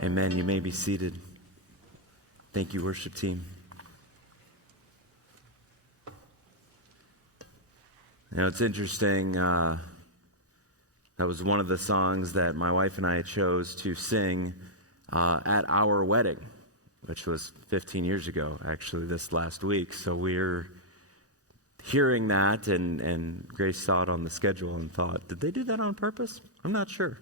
Amen. You may be seated. Thank you, worship team. You know, it's interesting. That was one of the songs that my wife and I chose to sing at our wedding, which was 15 years ago, actually, this last week. So we're hearing that, and Grace saw it on the schedule and thought, did they do that on purpose? I'm not sure.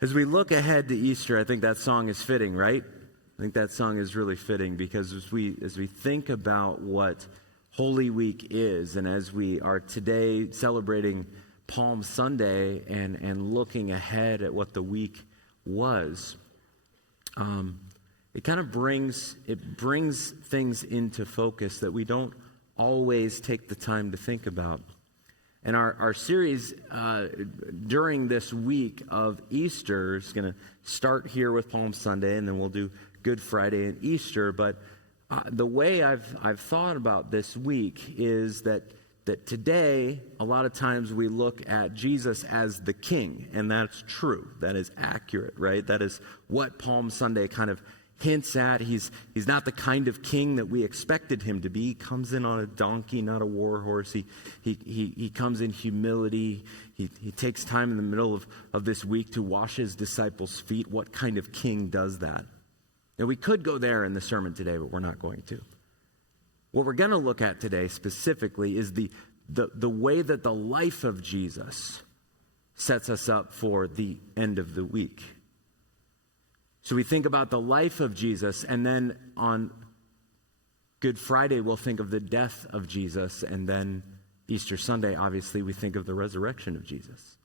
As we look ahead to Easter, I think that song is fitting, right? I think that song is really fitting because as we think about what Holy Week is, and as we are today celebrating Palm Sunday and looking ahead at what the week was, it kind of brings things into focus that we don't always take the time to think about. And our series during this week of Easter is going to start here with Palm Sunday, and then we'll do Good Friday and Easter. But the way I've thought about this week is that today, a lot of times we look at Jesus as the King, and that's true. That is accurate, right? That is what Palm Sunday kind of hints at. He's not the kind of king that we expected him to be. He comes in on a donkey, not a war horse. He comes in humility. He takes time in the middle of this week to wash his disciples' feet. What kind of king does that? Now, we could go there in the sermon today, but we're not going to. What we're going to look at today specifically is the way that the life of Jesus sets us up for the end of the week. So we think about the life of Jesus, and then on Good Friday, we'll think of the death of Jesus, and then Easter Sunday, obviously, we think of the resurrection of Jesus.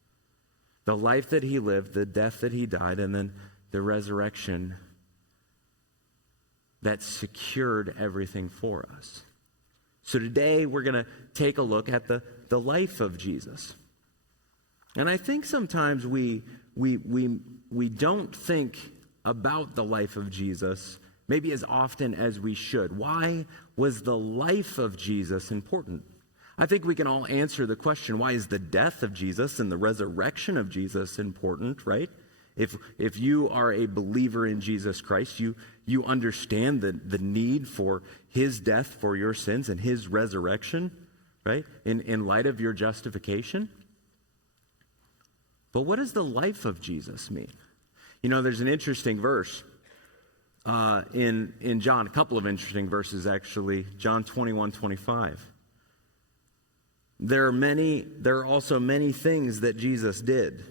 The life that he lived, the death that he died, and then the resurrection that secured everything for us. So today, we're going to take a look at the life of Jesus. And I think sometimes we don't think about the life of Jesus maybe as often as we should. Why was the life of Jesus important? I think we can all answer the question, why is the death of Jesus and the resurrection of Jesus important, right? If you are a believer in Jesus Christ, you understand the need for his death for your sins and his resurrection, right? In light of your justification. But what does the life of Jesus mean? You know, there's an interesting verse in John, a couple of interesting verses actually, John 21:25. There are also many things that Jesus did.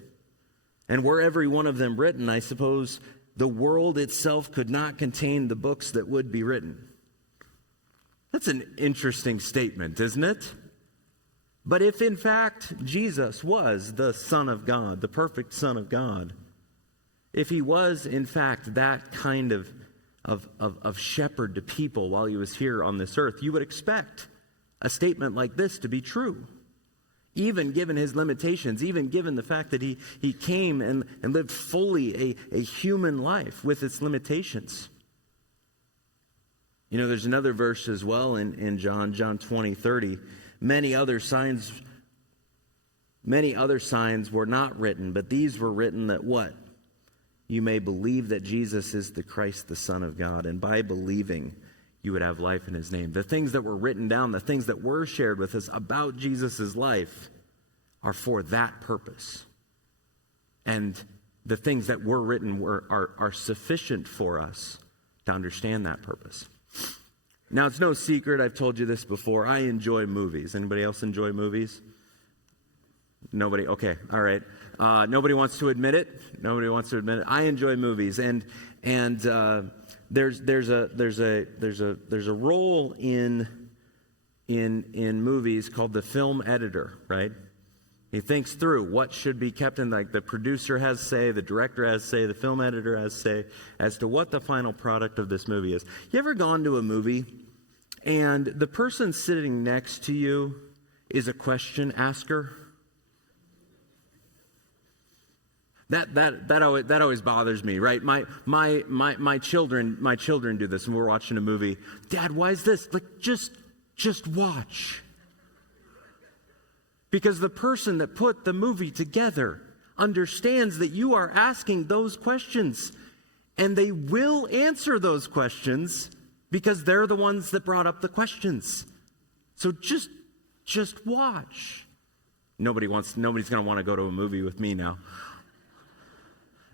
And were every one of them written, I suppose the world itself could not contain the books that would be written. That's an interesting statement, isn't it? But if in fact Jesus was the Son of God, the perfect Son of God, if he was, in fact, that kind of shepherd to people while he was here on this earth, you would expect a statement like this to be true. Even given his limitations, even given the fact that he came and lived fully a human life with its limitations. You know, there's another verse as well in John 20:30. Many other signs were not written, but these were written that what? You may believe that Jesus is the Christ, the Son of God, and by believing, you would have life in his name. The things that were written down, the things that were shared with us about Jesus' life are for that purpose. And the things that were written are sufficient for us to understand that purpose. Now, it's no secret, I've told you this before, I enjoy movies. Anybody else enjoy movies? Nobody? Okay, all right. Nobody wants to admit it. I enjoy movies, and there's a role in movies called the film editor, right? He thinks through what should be kept in, like the producer has say, the director has say, the film editor has say, as to what the final product of this movie is. You ever gone to a movie and the person sitting next to you is a question asker? That always bothers me, right? My children do this, and we're watching a movie. Dad, why is this? Like, just watch. Because the person that put the movie together understands that you are asking those questions. And they will answer those questions because they're the ones that brought up the questions. So just watch. Nobody's going to want to go to a movie with me now.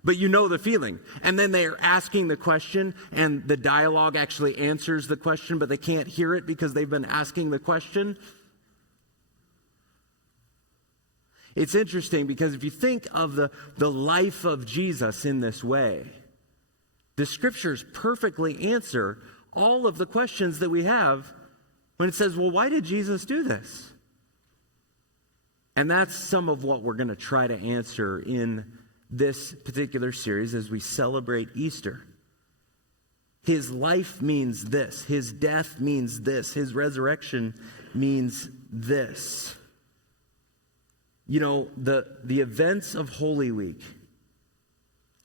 But you know the feeling. And then they are asking the question, and the dialogue actually answers the question, but they can't hear it because they've been asking the question. It's interesting because if you think of the life of Jesus in this way, the scriptures perfectly answer all of the questions that we have when it says, well, why did Jesus do this? And that's some of what we're going to try to answer in this particular series as we celebrate Easter. His life means this. His death means this. His resurrection means this. You know, the events of Holy Week,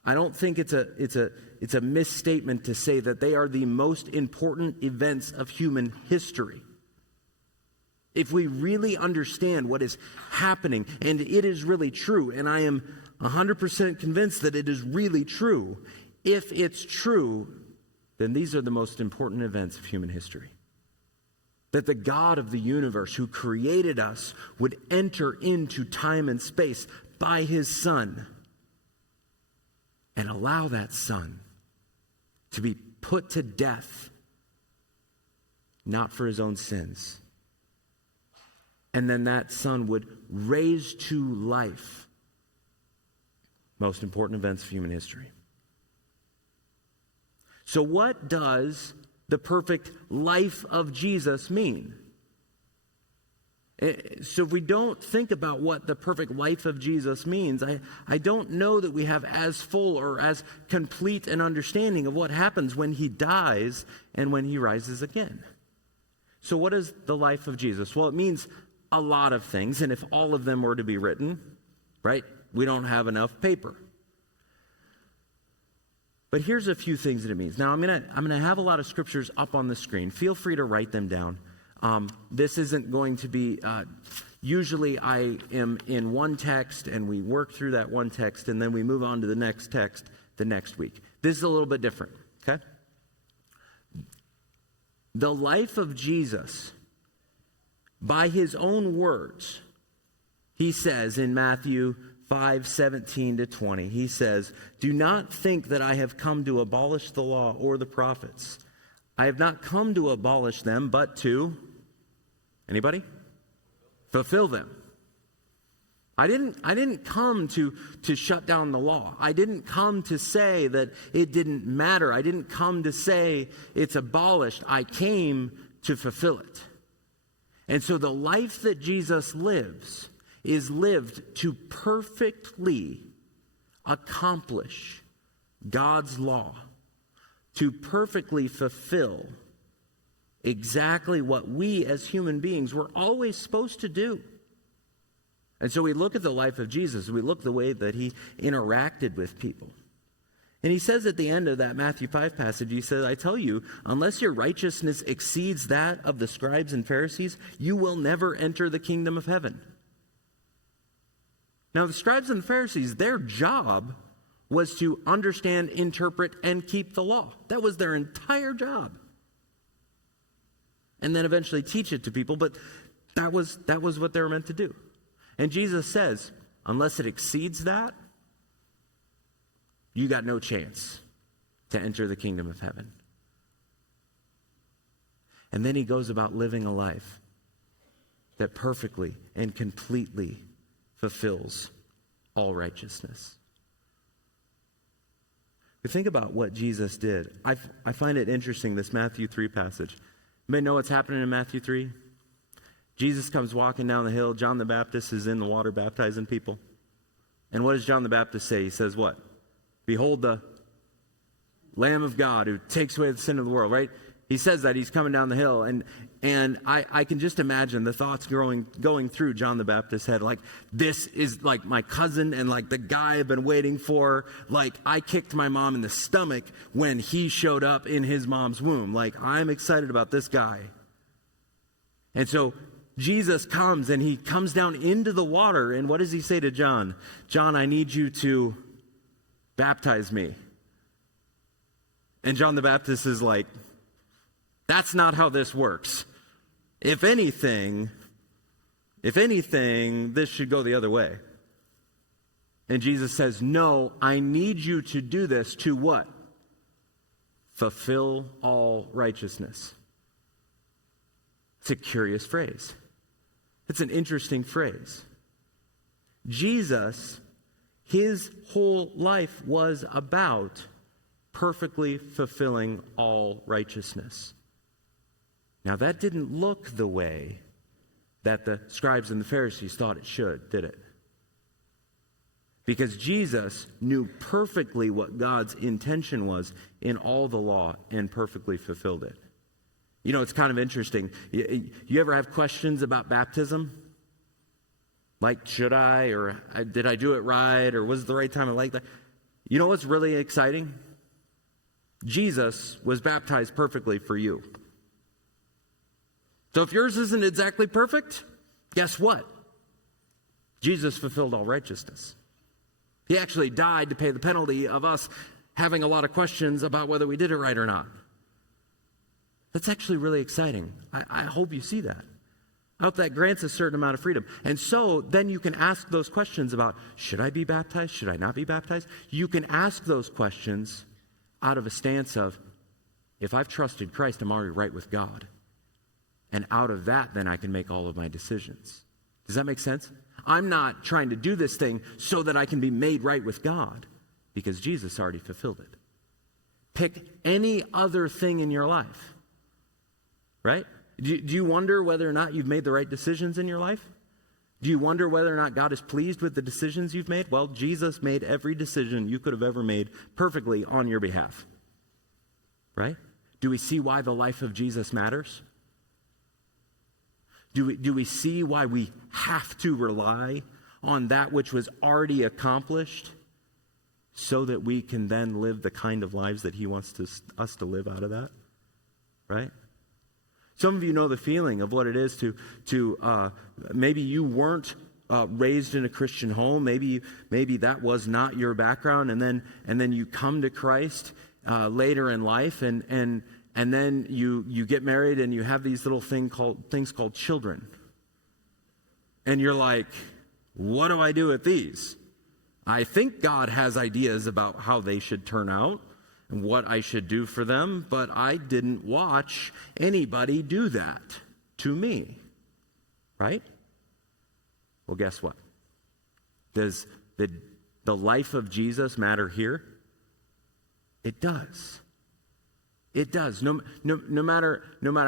I don't think it's a misstatement to say that they are the most important events of human history. If we really understand what is happening, and it is really true, and I am 100% convinced that it is really true, if it's true, then these are the most important events of human history. That the God of the universe who created us would enter into time and space by his Son and allow that Son to be put to death, not for his own sins. And then that Son would raise to life. Most important events of human history. So what does the perfect life of Jesus mean? So if we don't think about what the perfect life of Jesus means, I don't know that we have as full or as complete an understanding of what happens when he dies and when he rises again. So what is the life of Jesus? Well, it means a lot of things, and if all of them were to be written, right, we don't have enough paper. But here's a few things that it means. Now, I'm gonna have a lot of scriptures up on the screen. Feel free to write them down. This isn't going to be, usually I am in one text and we work through that one text and then we move on to the next text the next week. This is a little bit different, okay? The life of Jesus, by his own words, he says in Matthew 5:17-20, he says, "Do not think that I have come to abolish the law or the prophets. I have not come to abolish them, but to," anybody? "Fulfill them." I didn't come to shut down the law. I didn't come to say that it didn't matter. I didn't come to say it's abolished. I came to fulfill it. And so the life that Jesus lives is lived to perfectly accomplish God's law, to perfectly fulfill exactly what we as human beings were always supposed to do. And so we look at the life of Jesus, we look at the way that he interacted with people. And he says at the end of that Matthew 5 passage, he says, "I tell you, unless your righteousness exceeds that of the scribes and Pharisees, you will never enter the kingdom of heaven." Now, the scribes and the Pharisees, their job was to understand, interpret, and keep the law. That was their entire job. And then eventually teach it to people, but that was what they were meant to do. And Jesus says, unless it exceeds that, you got no chance to enter the kingdom of heaven. And then he goes about living a life that perfectly and completely fulfills all righteousness. We think about what Jesus did. I find it interesting, this Matthew 3 passage. You may know what's happening in Matthew 3. Jesus comes walking down the hill. John the Baptist is in the water baptizing people. And what does John the Baptist say? He says what? "Behold the Lamb of God who takes away the sin of the world," right? He says that. He's coming down the hill. And I can just imagine the thoughts going through John the Baptist's head. Like, this is like my cousin and like the guy I've been waiting for. Like, I kicked my mom in the stomach when he showed up in his mom's womb. Like, I'm excited about this guy. And so Jesus comes and he comes down into the water. And what does he say to John? John, I need you to baptize me. And John the Baptist is like, that's not how this works. If anything, this should go the other way. And Jesus says, no, I need you to do this to what? Fulfill all righteousness. It's a curious phrase. It's an interesting phrase. Jesus, his whole life was about perfectly fulfilling all righteousness. Now, that didn't look the way that the scribes and the Pharisees thought it should, did it? Because Jesus knew perfectly what God's intention was in all the law and perfectly fulfilled it. You know, it's kind of interesting. You ever have questions about baptism? Like, should I, or did I do it right, or was it the right time? I like that. You know what's really exciting? Jesus was baptized perfectly for you. So if yours isn't exactly perfect, guess what? Jesus fulfilled all righteousness. He actually died to pay the penalty of us having a lot of questions about whether we did it right or not. That's actually really exciting. I hope you see that. I hope that grants a certain amount of freedom. And so then you can ask those questions about, should I be baptized? Should I not be baptized? You can ask those questions out of a stance of, if I've trusted Christ, I'm already right with God. And out of that, then I can make all of my decisions. Does that make sense? I'm not trying to do this thing so that I can be made right with God, because Jesus already fulfilled it. Pick any other thing in your life. Right? Do you wonder whether or not you've made the right decisions in your life? Do you wonder whether or not God is pleased with the decisions you've made? Well, Jesus made every decision you could have ever made perfectly on your behalf. Right? Do we see why the life of Jesus matters? Do we see why we have to rely on that which was already accomplished so that we can then live the kind of lives that he wants us to live out of that? Right? Some of you know the feeling of what it is to maybe you weren't raised in a Christian home. Maybe that was not your background, and then you come to Christ later in life, and then you get married and you have these little things called children, and you're like, what do I do with these? I think God has ideas about how they should turn out and what I should do for them, but I didn't watch anybody do that to me. Right? Well, guess what? Does the life of Jesus matter here? It does. It does. No matter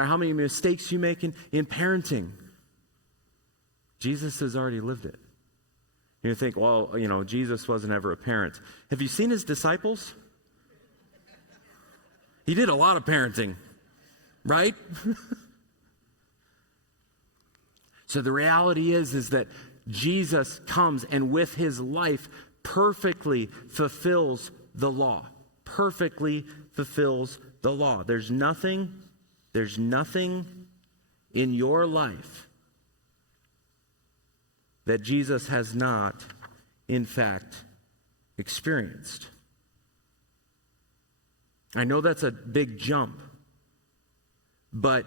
how many mistakes you make in parenting, Jesus has already lived it. You think, well, Jesus wasn't ever a parent. Have you seen his disciples? He did a lot of parenting, right? So the reality is that Jesus comes and with his life perfectly fulfills the law. Perfectly fulfills the law. There's nothing in your life that Jesus has not, in fact, experienced. I know that's a big jump, but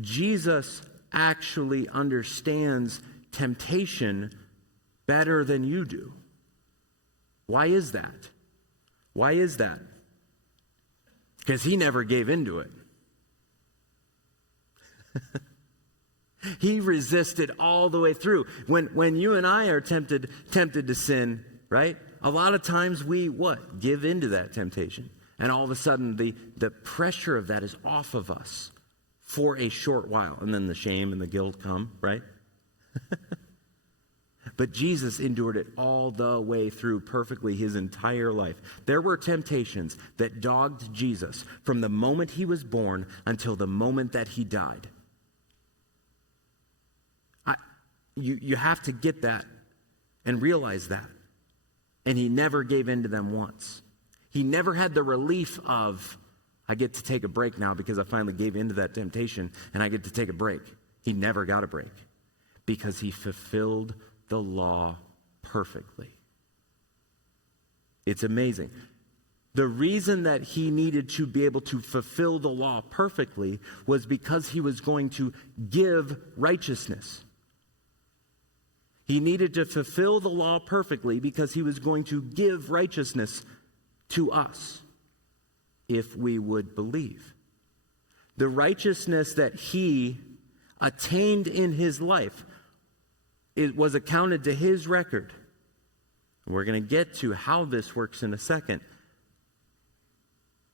Jesus actually understands temptation better than you do. Why is that? Why is that? Because he never gave into it. He resisted all the way through. When you and I are tempted to sin, right? A lot of times we give into that temptation. And all of a sudden the pressure of that is off of us for a short while. And then the shame and the guilt come, right? But Jesus endured it all the way through perfectly his entire life. There were temptations that dogged Jesus from the moment he was born until the moment that he died. You have to get that and realize that. And he never gave in to them once. He never had the relief of, I get to take a break now because I finally gave in to that temptation and I get to take a break. He never got a break. Because he fulfilled the law perfectly. It's amazing. The reason that he needed to be able to fulfill the law perfectly was because he was going to give righteousness. He needed to fulfill the law perfectly because he was going to give righteousness to us if we would believe. The righteousness that he attained in his life, it was accounted to his record. We're going to get to how this works in a second.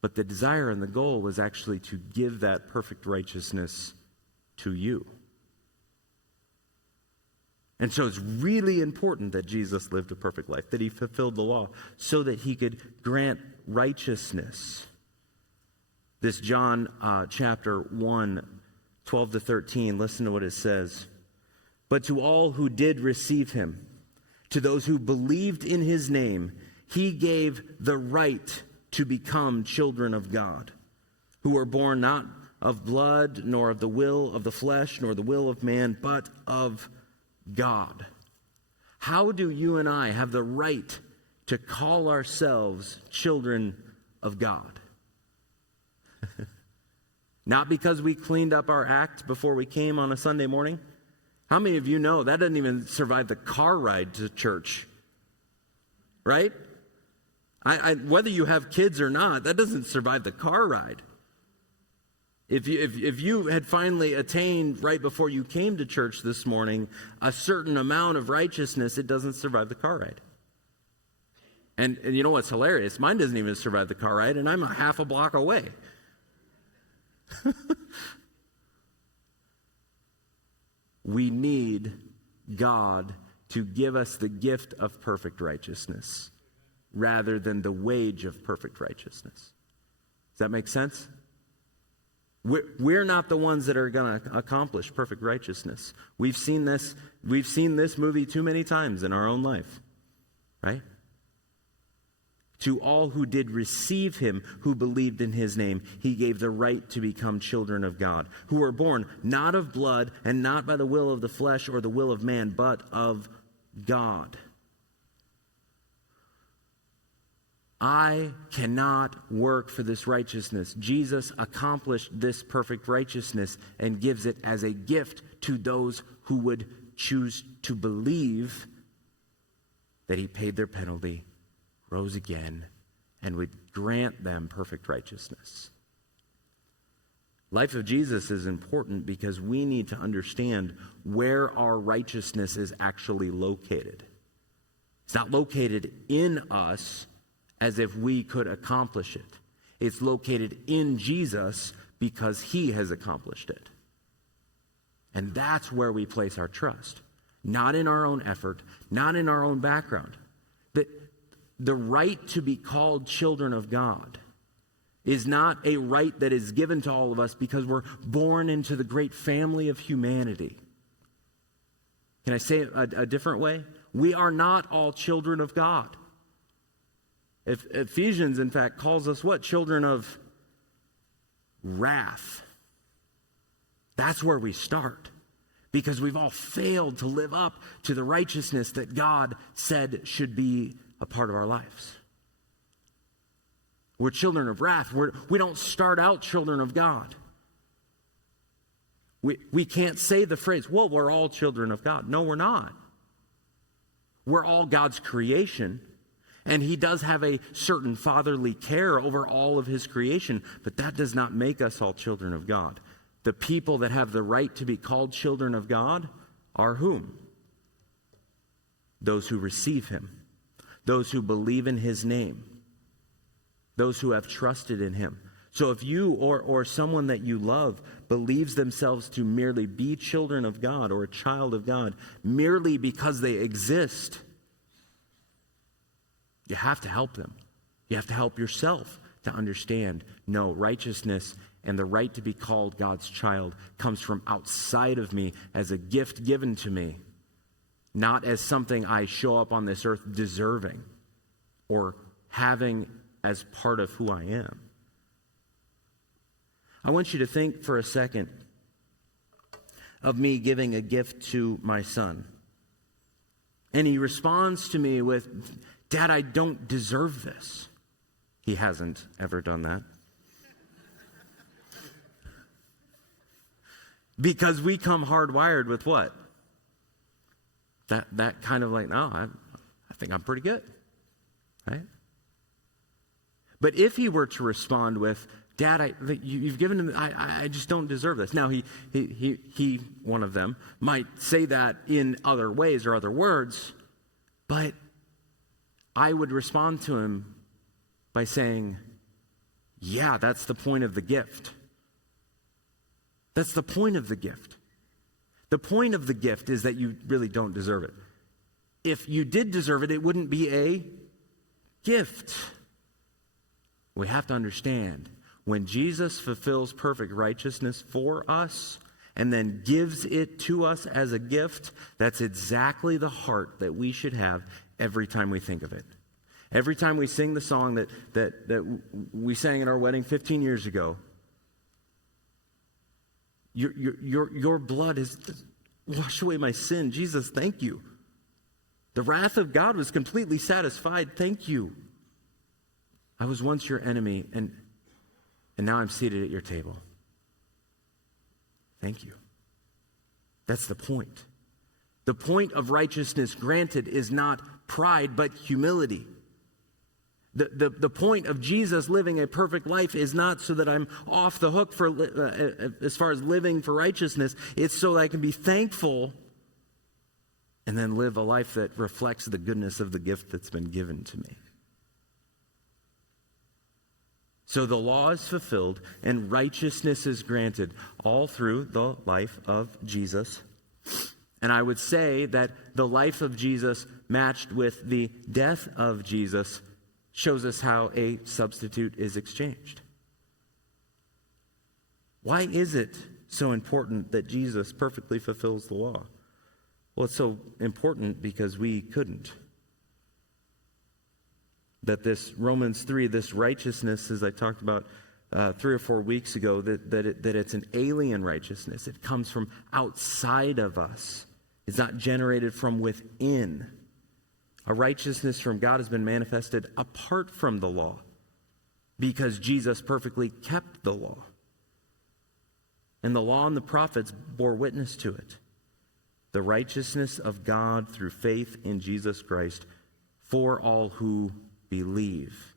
But the desire and the goal was actually to give that perfect righteousness to you. And so it's really important that Jesus lived a perfect life, that he fulfilled the law so that he could grant righteousness. This John chapter 1, 12 to 13, listen to what it says. But to all who did receive him, to those who believed in his name, he gave the right to become children of God, who were born not of blood, nor of the will of the flesh, nor the will of man, but of God. How do you and I have the right to call ourselves children of God? Not because we cleaned up our act before we came on a Sunday morning. How many of you know that doesn't even survive the car ride to church? Right? Whether you have kids or not, that doesn't survive the car ride. If you had finally attained right before you came to church this morning a certain amount of righteousness, it doesn't survive the car ride. And you know what's hilarious? Mine doesn't even survive the car ride, and I'm a half a block away. We need God to give us the gift of perfect righteousness rather than the wage of perfect righteousness. Does that make sense? We're not the ones that are going to accomplish perfect righteousness. We've seen this movie too many times in our own life, right? To all who did receive him, who believed in his name, he gave the right to become children of God, who were born not of blood and not by the will of the flesh or the will of man, but of God. I cannot work for this righteousness. Jesus accomplished this perfect righteousness and gives it as a gift to those who would choose to believe that he paid their penalty, rose again, and would grant them perfect righteousness. Life of Jesus is important because we need to understand where our righteousness is actually located. It's not located in us as if we could accomplish it. It's located in Jesus because he has accomplished it. And that's where we place our trust. Not in our own effort, not in our own background. The right to be called children of God is not a right that is given to all of us because we're born into the great family of humanity. Can I say it a different way? We are not all children of God. Ephesians, in fact, calls us what? Children of wrath. That's where we start. Because we've all failed to live up to the righteousness that God said should be a part of our lives. We're children of wrath. We don't start out children of God. We can't say the phrase, well, we're all children of God. No, we're not. We're all God's creation. And he does have a certain fatherly care over all of his creation, but that does not make us all children of God. The people that have the right to be called children of God are whom? Those who receive him. Those who believe in his name. Those who have trusted in him. So if you or someone that you love believes themselves to merely be children of God or a child of God merely because they exist, you have to help them. You have to help yourself to understand, no, righteousness and the right to be called God's child comes from outside of me as a gift given to me, not as something I show up on this earth deserving or having as part of who I am. I want you to think for a second of me giving a gift to my son. And he responds to me with, Dad, I don't deserve this. He hasn't ever done that. Because we come hardwired with what? That kind of like, no, I think I'm pretty good. Right? But if he were to respond with, Dad, you've given him, I just don't deserve this. Now, he, one of them, might say that in other ways or other words, but I would respond to him by saying, yeah, that's the point of the gift. That's the point of the gift. The point of the gift is that you really don't deserve it. If you did deserve it, it wouldn't be a gift. We have to understand, when Jesus fulfills perfect righteousness for us and then gives it to us as a gift, that's exactly the heart that we should have every time we think of it. Every time we sing the song that we sang at our wedding 15 years ago, your blood has washed away my sin. Jesus, thank you. The wrath of God was completely satisfied. Thank you. I was once your enemy, and now I'm seated at your table. Thank you. That's the point. The point of righteousness granted is not pride, but humility. The point of Jesus living a perfect life is not so that I'm off the hook for as far as living for righteousness. It's so that I can be thankful and then live a life that reflects the goodness of the gift that's been given to me. So the law is fulfilled and righteousness is granted all through the life of Jesus. And I would say that the life of Jesus matched with the death of Jesus shows us how a substitute is exchanged. Why is it so important that Jesus perfectly fulfills the law? Well, it's so important because we couldn't. That this Romans 3, this righteousness, as I talked about 3 or 4 weeks ago, that it's an alien righteousness. It comes from outside of us. It's not generated from within. A righteousness from God has been manifested apart from the law because Jesus perfectly kept the law. And the law and the prophets bore witness to it. The righteousness of God through faith in Jesus Christ for all who believe.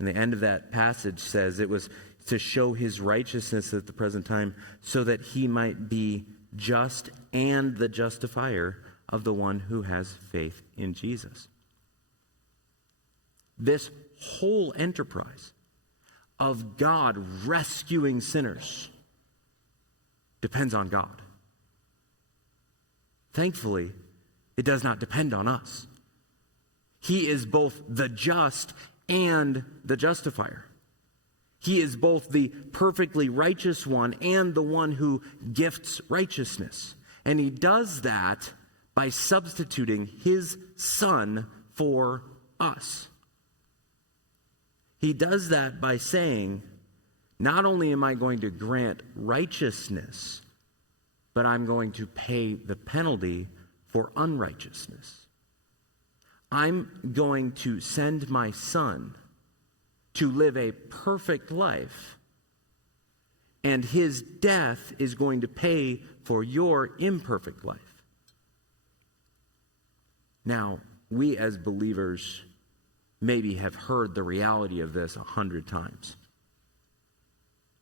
And the end of that passage says it was to show his righteousness at the present time so that he might be just and the justifier of the one who has faith in Jesus. This whole enterprise of God rescuing sinners depends on God. Thankfully, it does not depend on us. He is both the just and the justifier. He is both the perfectly righteous one and the one who gifts righteousness. And he does that by substituting his son for us. He does that by saying, not only am I going to grant righteousness, but I'm going to pay the penalty for unrighteousness. I'm going to send my son to live a perfect life, and his death is going to pay for your imperfect life. Now, we as believers maybe have heard the reality of this 100 times.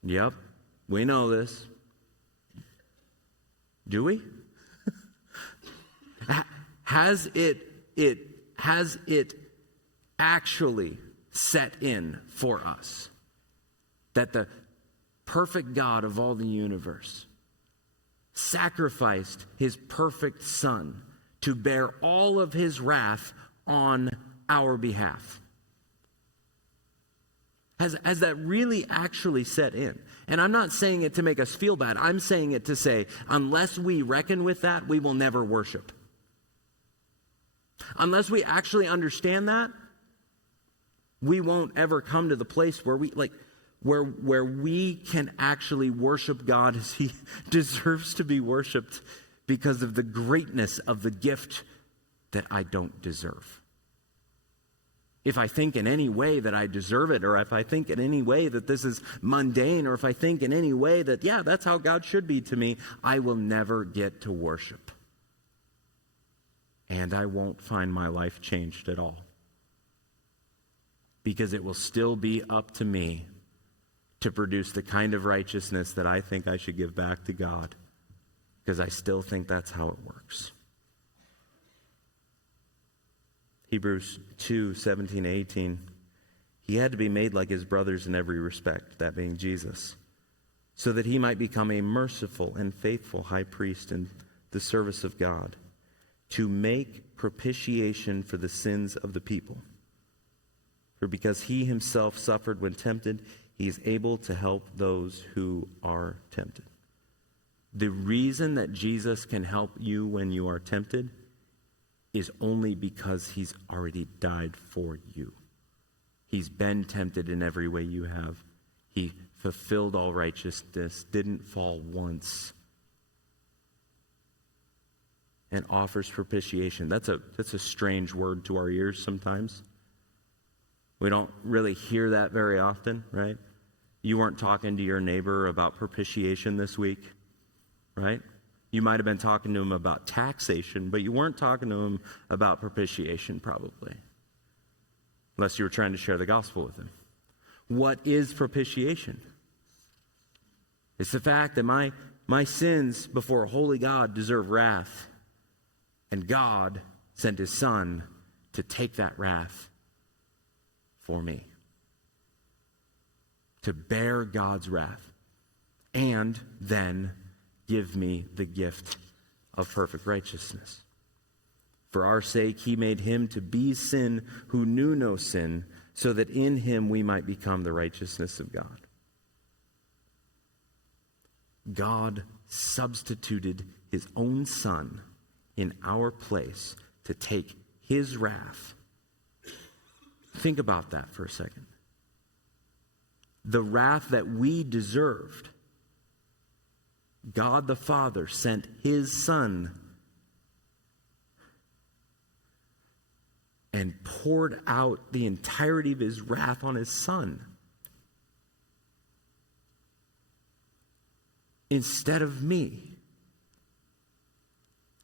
Yep, we know this. Do we? Has it actually set in for us that the perfect God of all the universe sacrificed his perfect son to bear all of his wrath on our behalf? Has that really actually set in? And I'm not saying it to make us feel bad. I'm saying it to say, unless we reckon with that, we will never worship. Unless we actually understand that, we won't ever come to the place where where we can actually worship God as he deserves to be worshiped because of the greatness of the gift that I don't deserve. If I think in any way that I deserve it, or if I think in any way that this is mundane, or if I think in any way that, yeah, that's how God should be to me, I will never get to worship. And I won't find my life changed at all. Because it will still be up to me to produce the kind of righteousness that I think I should give back to God. Because I still think that's how it works. Hebrews 2:17-18. He had to be made like his brothers in every respect, that being Jesus, so that he might become a merciful and faithful high priest in the service of God, to make propitiation for the sins of the people. For because he himself suffered when tempted, he is able to help those who are tempted. The reason that Jesus can help you when you are tempted is only because he's already died for you. He's been tempted in every way you have. He fulfilled all righteousness, didn't fall once, and offers propitiation. That's a strange word to our ears sometimes. We don't really hear that very often, right? You weren't talking to your neighbor about propitiation this week, right? You might have been talking to him about taxation, but you weren't talking to him about propitiation probably, unless you were trying to share the gospel with him. What is propitiation? It's the fact that my sins before a holy God deserve wrath, and God sent his Son to take that wrath for me, to bear God's wrath, and then give me the gift of perfect righteousness. For our sake, he made him to be sin who knew no sin, so that in him we might become the righteousness of God. God substituted his own Son in our place to take his wrath. Think about that for a second. The wrath that we deserved, God the Father sent his Son and poured out the entirety of his wrath on his Son instead of me,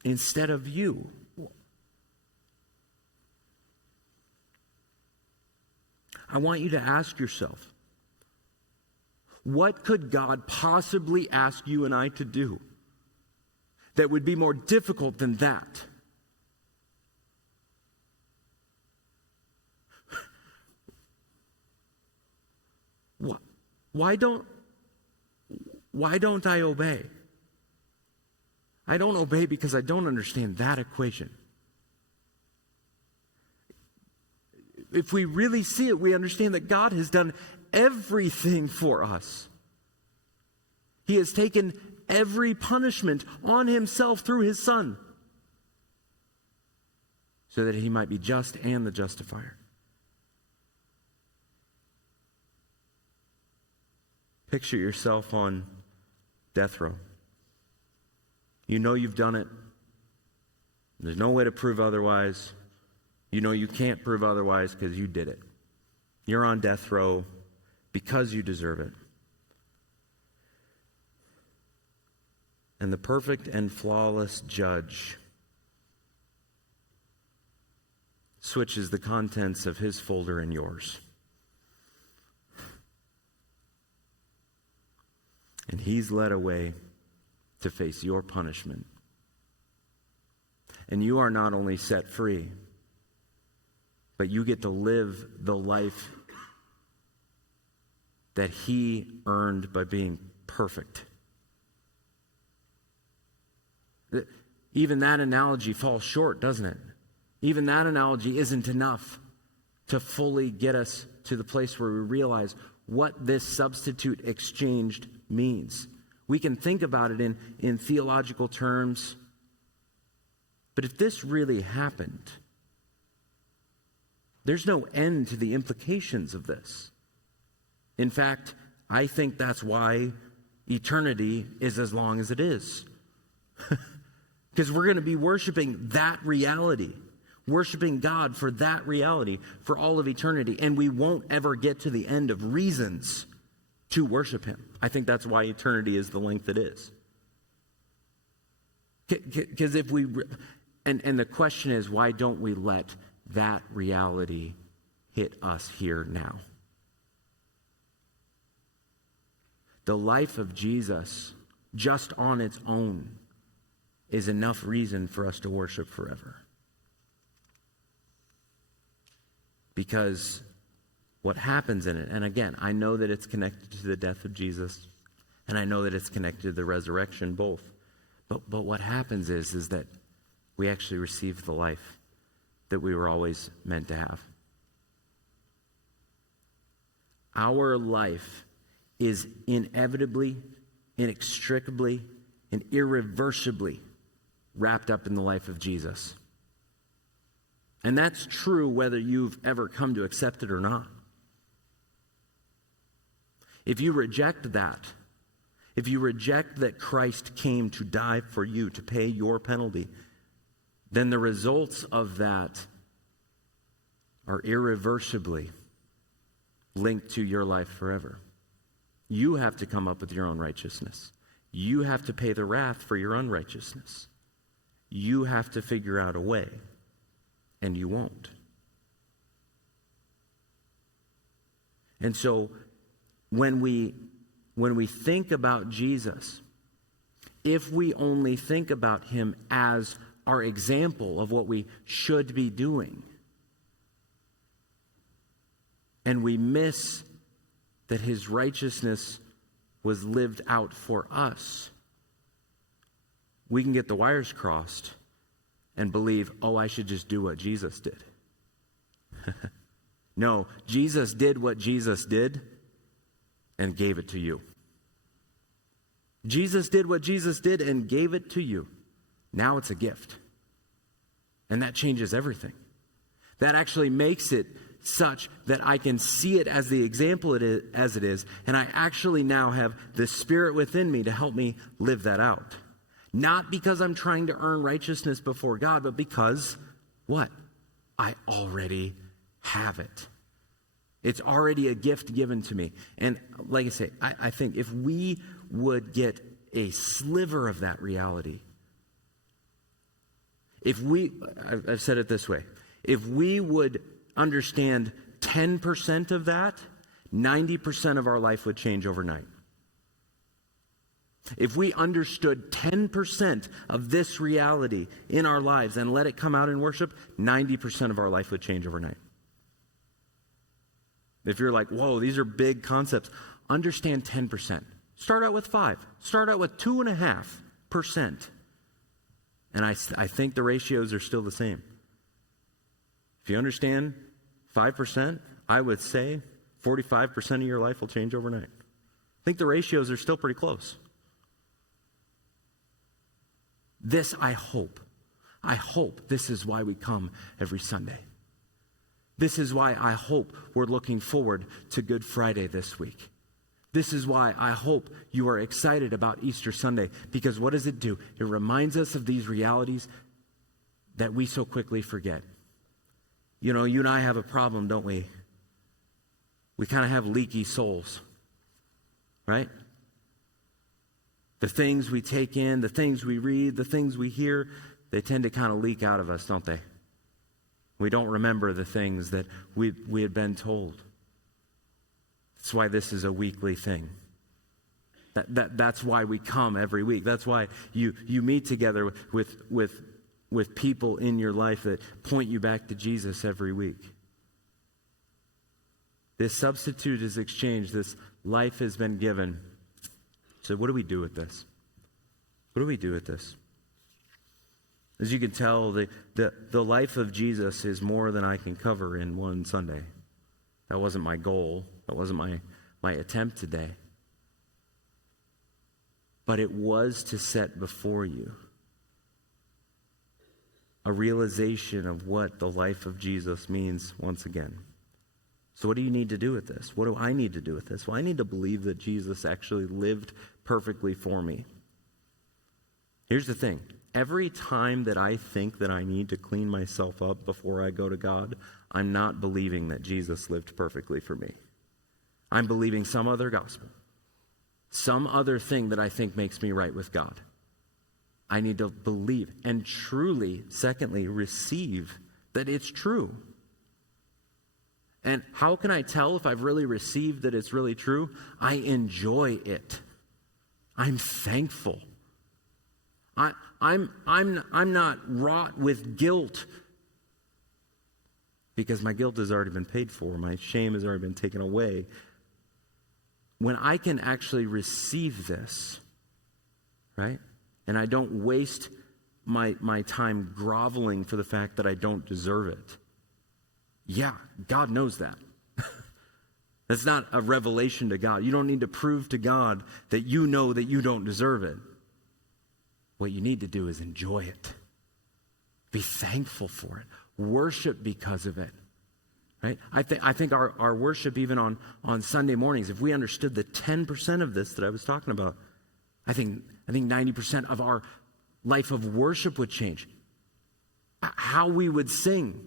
instead of you. I want you to ask yourself, what could God possibly ask you and I to do that would be more difficult than that? Why don't I obey? I don't obey because I don't understand that equation. If we really see it, we understand that God has done everything for us. He has taken every punishment on himself through his Son, so that he might be just and the justifier. Picture yourself on death row. You know you've done it. There's no way to prove otherwise. You know you can't prove otherwise because you did it. You're on death row because you deserve it. And the perfect and flawless judge switches the contents of his folder and yours. And he's led away to face your punishment. And you are not only set free, but you get to live the life that he earned by being perfect. Even that analogy falls short, doesn't it? Even that analogy isn't enough to fully get us to the place where we realize what this substitute exchanged means. We can think about it in theological terms, but if this really happened, there's no end to the implications of this. In fact, I think that's why eternity is as long as it is. Because we're going to be worshiping that reality, worshiping God for that reality for all of eternity. And we won't ever get to the end of reasons to worship him. I think that's why eternity is the length it is. Because if we, and the question is, why don't we let that reality hit us here now? The life of Jesus, just on its own, is enough reason for us to worship forever. Because what happens in it, and again, I know that it's connected to the death of Jesus, and I know that it's connected to the resurrection, both. But what happens is that we actually receive the life that we were always meant to have. Our life is inevitably, inextricably, and irreversibly wrapped up in the life of Jesus. And that's true whether you've ever come to accept it or not. If you reject that, if you reject that Christ came to die for you, to pay your penalty, then the results of that are irreversibly linked to your life forever. You have to come up with your own righteousness. You have to pay the wrath for your unrighteousness. You have to figure out a way, and you won't. And so when we think about Jesus, if we only think about him as our example of what we should be doing, and we miss that his righteousness was lived out for us, we can get the wires crossed and believe, oh, I should just do what Jesus did. No, Jesus did what Jesus did and gave it to you. Jesus did what Jesus did and gave it to you. Now it's a gift. And that changes everything. That actually makes it such that I can see it as the example as it is, and I actually now have the Spirit within me to help me live that out. Not because I'm trying to earn righteousness before God, but because, what? I already have it. It's already a gift given to me. And like I say, I think if we would get a sliver of that reality, I've said it this way, if we would understand 10% of that, 90% of our life would change overnight. If we understood 10% of this reality in our lives and let it come out in worship, 90% of our life would change overnight. If you're like, whoa, these are big concepts, understand 10%. Start out with 5. Start out with 2.5%. And I think the ratios are still the same. If you understand 5%, I would say 45% of your life will change overnight. I think the ratios are still pretty close. This I hope this is why we come every Sunday. This is why I hope we're looking forward to Good Friday this week. This is why I hope you are excited about Easter Sunday, because what does it do? It reminds us of these realities that we so quickly forget. You know, you and I have a problem, don't we? We kind of have leaky souls, right? The things we take in, the things we read, the things we hear, they tend to kind of leak out of us, don't they? We don't remember the things that we had been told. That's why this is a weekly thing. That's why we come every week. That's why you meet together with people in your life that point you back to Jesus every week. This substitute is exchanged. This life has been given. So what do we do with this? What do we do with this? As you can tell, the life of Jesus is more than I can cover in one Sunday. That wasn't my goal. That wasn't my attempt today. But it was to set before you a realization of what the life of Jesus means once again. So what do you need to do with this? What do I need to do with this? Well, I need to believe that Jesus actually lived perfectly for me. Here's the thing. Every time that I think that I need to clean myself up before I go to God, I'm not believing that Jesus lived perfectly for me. I'm believing some other gospel, some other thing that I think makes me right with God. I need to believe and truly, secondly, receive that it's true. And how can I tell if I've really received that it's really true? I enjoy it. I'm thankful. I'm not wrought with guilt because my guilt has already been paid for. My shame has already been taken away. When I can actually receive this, right? And I don't waste my time groveling for the fact that I don't deserve it. Yeah, God knows that. That's not a revelation to God. You don't need to prove to God that you know that you don't deserve it. What you need to do is enjoy it. Be thankful for it. Worship because of it. Right? I think our worship, even on Sunday mornings, if we understood the 10% of this that I was talking about, I think 90% of our life of worship would change. How we would sing,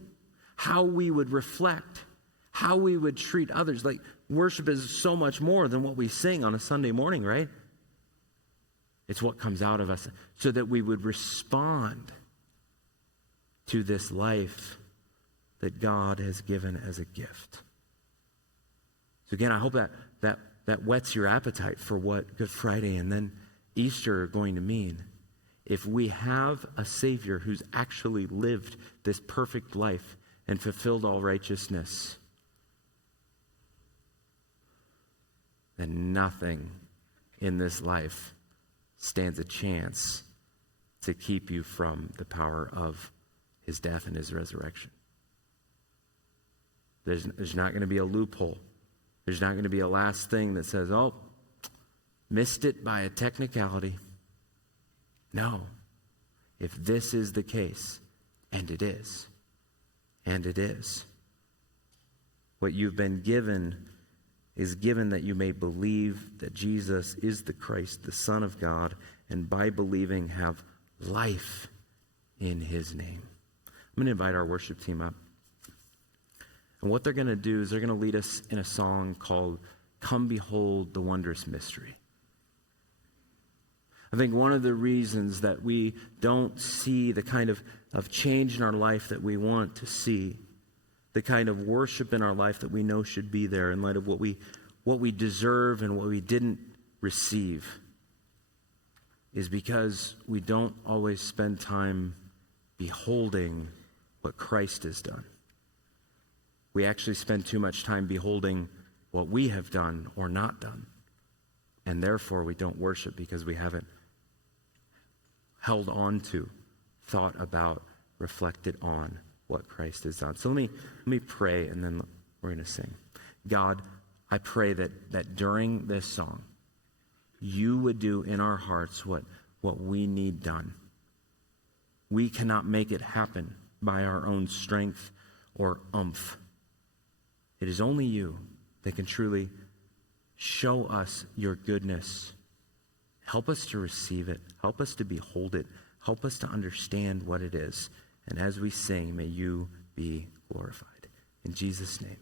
how we would reflect, how we would treat others. Like, worship is so much more than what we sing on a Sunday morning, right? It's what comes out of us so that we would respond to this life that God has given as a gift. So again, I hope that whets your appetite for what Good Friday and then Easter are going to mean. If we have a Savior who's actually lived this perfect life and fulfilled all righteousness, then nothing in this life stands a chance to keep you from the power of his death and his resurrection. There's not going to be a loophole. There's not going to be a last thing that says, oh, missed it by a technicality. No. If this is the case, and it is, what you've been given is given that you may believe that Jesus is the Christ, the Son of God, and by believing have life in his name. I'm going to invite our worship team up. And what they're going to do is they're going to lead us in a song called Come Behold the Wondrous Mystery. I think one of the reasons that we don't see the kind of change in our life that we want to see, the kind of worship in our life that we know should be there in light of what we deserve and what we didn't receive, is because we don't always spend time beholding what Christ has done. We actually spend too much time beholding what we have done or not done. And therefore we don't worship because we haven't held on to, thought about, reflected on what Christ has done. So let me pray, and then we're going to sing. God, I pray that during this song, you would do in our hearts what we need done. We cannot make it happen by our own strength or oomph. It is only you that can truly show us your goodness. Help us to receive it. Help us to behold it. Help us to understand what it is. And as we sing, may you be glorified. In Jesus' name.